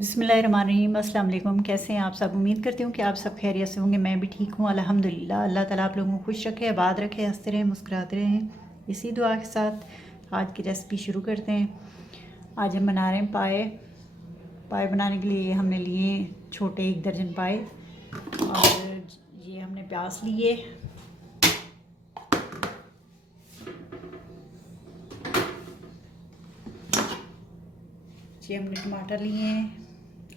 बिस्मिल्लाहिर्रहमानिर्रहीम। अस्सलाम वालेकुम। कैसे हैं आप सब? उम्मीद करती हूँ कि आप सब खैरियत से होंगे। मैं भी ठीक हूँ अल्हम्दुलिल्लाह। अल्लाह ताला आप लोगों को खुश रखे, आबाद रखे, हंसते रहें, मुस्कुराते रहें। इसी दुआ के साथ आज की रेसिपी शुरू करते हैं। आज हम बना रहे हैं पाए। पाए बनाने के लिए हमने लिए छोटे 1 दर्जन पाए और ये हमने प्याज लिए, ये हमने टमाटर लिए हैं,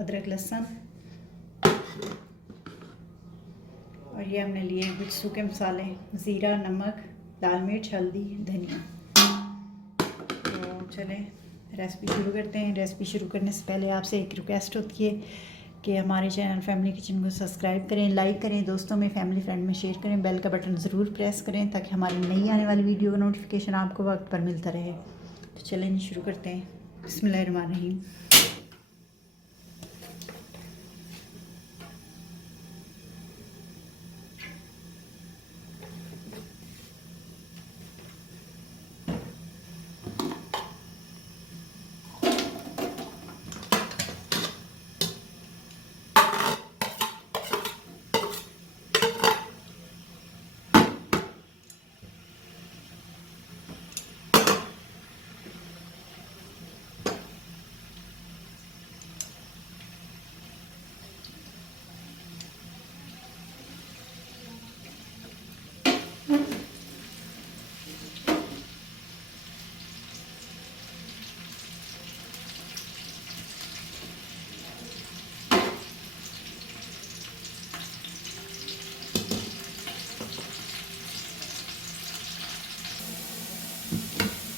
अदरक लहसुन, और ये हमने लिए हैं कुछ सूखे मसाले, ज़ीरा, नमक, लाल मिर्च, हल्दी, धनिया। तो चलें रेसिपी शुरू करते हैं। रेसिपी शुरू करने से पहले आपसे एक रिक्वेस्ट होती है कि हमारे चैनल फैमिली किचन को सब्सक्राइब करें, लाइक करें, दोस्तों में, फैमिली फ्रेंड में शेयर करें, बेल का बटन ज़रूर प्रेस करें ताकि हमारी नई आने वाली वीडियो का नोटिफिकेशन आपको वक्त पर मिलता रहे। तो चलें शुरू करते हैं। बिस्मिल्लाहिर्रहमानिर्रहीम।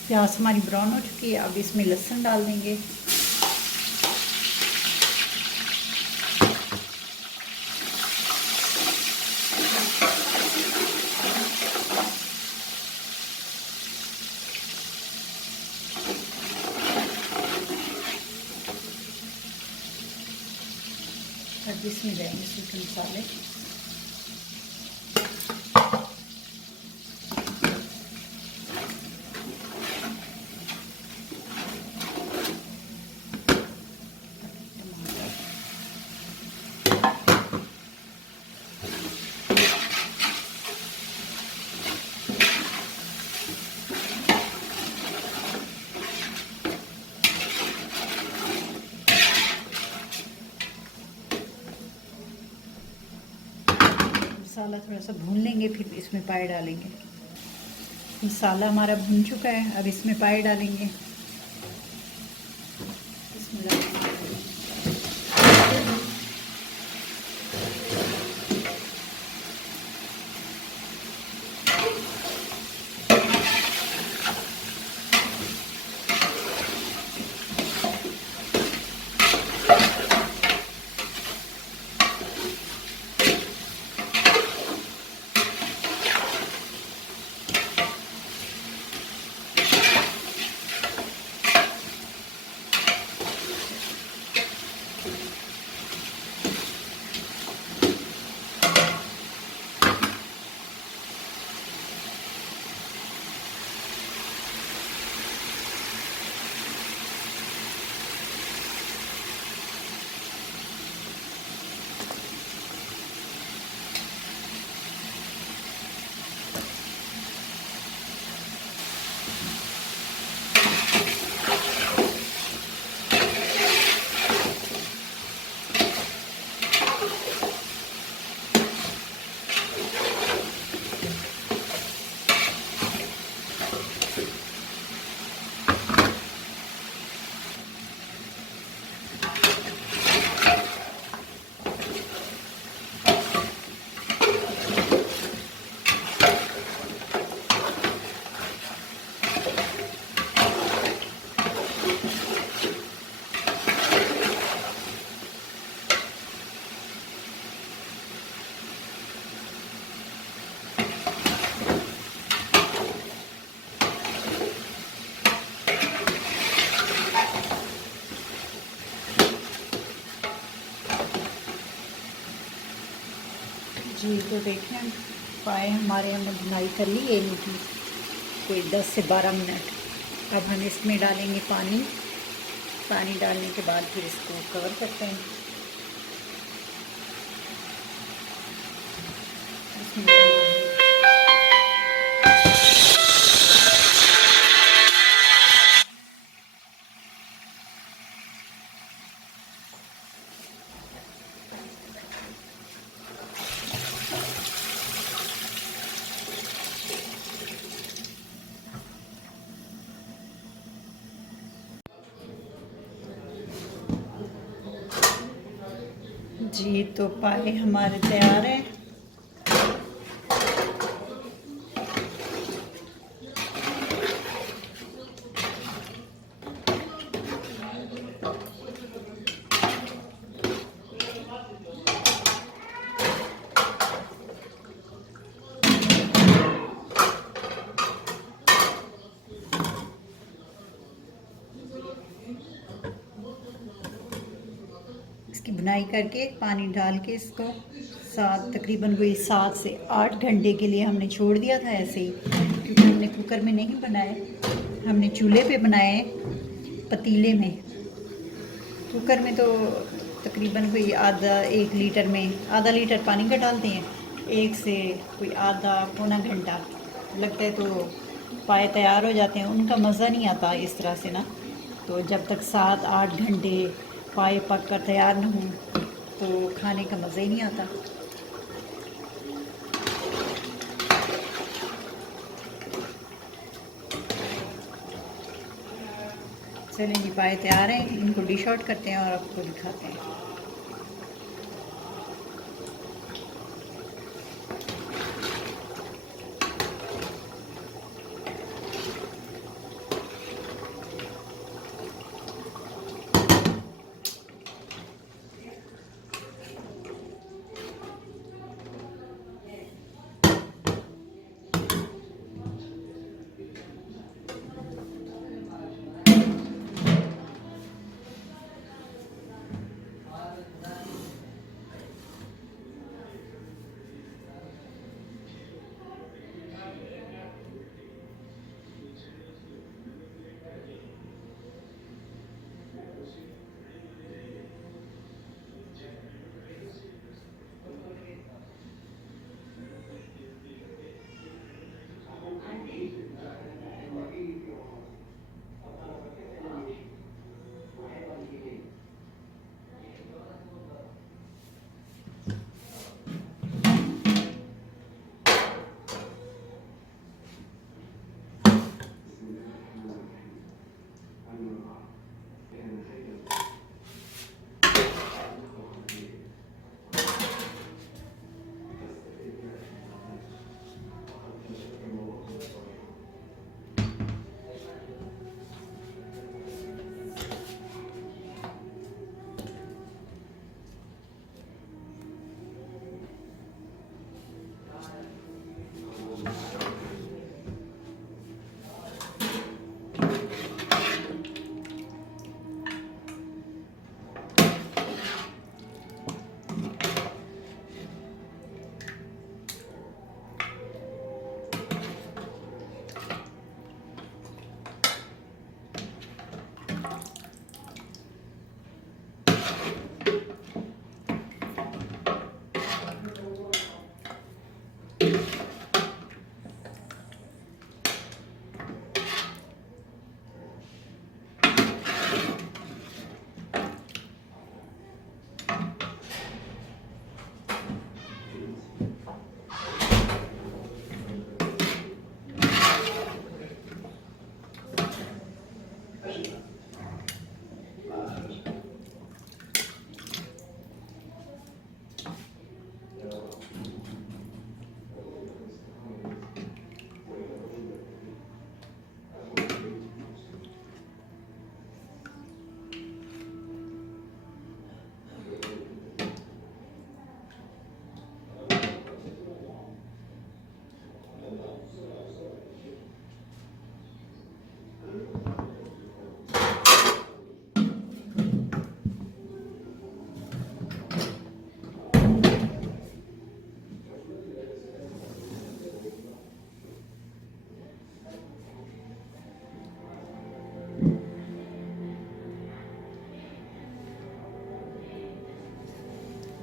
प्याज हमारी ब्राउन हो चुकी है। अब इसमें लहसुन डाल देंगे। अब इसमें जाएंगे सूखे मसाले, मसाला थोड़ा सा भून लेंगे, फिर इसमें पाए डालेंगे। मसाला हमारा भून चुका है, अब इसमें पाए डालेंगे। जी तो देखें, पाए हमारे हमने बुनाई कर ली है इनकी कोई 10 से 12 मिनट। अब हम इसमें डालेंगे पानी। पानी डालने के बाद फिर इसको कवर करते हैं। जी तो पाए हमारे तैयार हैं। इसकी बुनाई करके पानी डाल के इसको तकरीबन कोई 7 से 8 घंटे के लिए हमने छोड़ दिया था ऐसे ही, क्योंकि हमने कुकर में नहीं बनाए, हमने चूल्हे पे बनाए पतीले में। कुकर में तो तकरीबन कोई एक लीटर में आधा लीटर पानी का डालते हैं, एक से कोई आधा पौना घंटा लगता है तो पाए तैयार हो जाते हैं। उनका मज़ा नहीं आता इस तरह से ना, तो जब तक 7-8 घंटे पाए पक कर तैयार न हों तो खाने का मज़ा ही नहीं आता। चलें जी, पाए तैयार हैं, इनको डिश आउट करते हैं और आपको दिखाते हैं।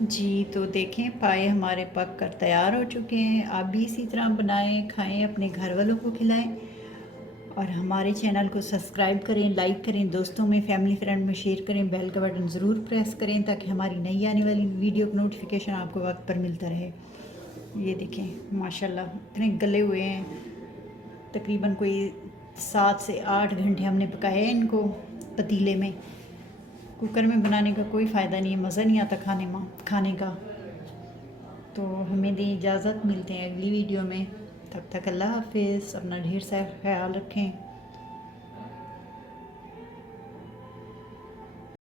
जी, तो देखें पाए हमारे पक कर तैयार हो चुके हैं। आप भी इसी तरह बनाएं, खाएं, अपने घर वालों को खिलाएं और हमारे चैनल को सब्सक्राइब करें, लाइक करें, दोस्तों में, फैमिली फ्रेंड में शेयर करें, बेल का बटन ज़रूर प्रेस करें ताकि हमारी नई आने वाली वीडियो का नोटिफिकेशन आपको वक्त पर मिलता रहे। ये देखें माशाल्लाह इतने गले हुए हैं, तकरीबन कोई 7 से 8 घंटे हमने पकाए हैं इनको पतीले में। कुकर में बनाने का कोई फ़ायदा नहीं है, मज़ा नहीं आता खाने का। तो हमें दें इजाज़त, मिलते हैं अगली वीडियो में। तब तक अल्लाह हाफिज़, अपना ढेर सारा ख्याल रखें।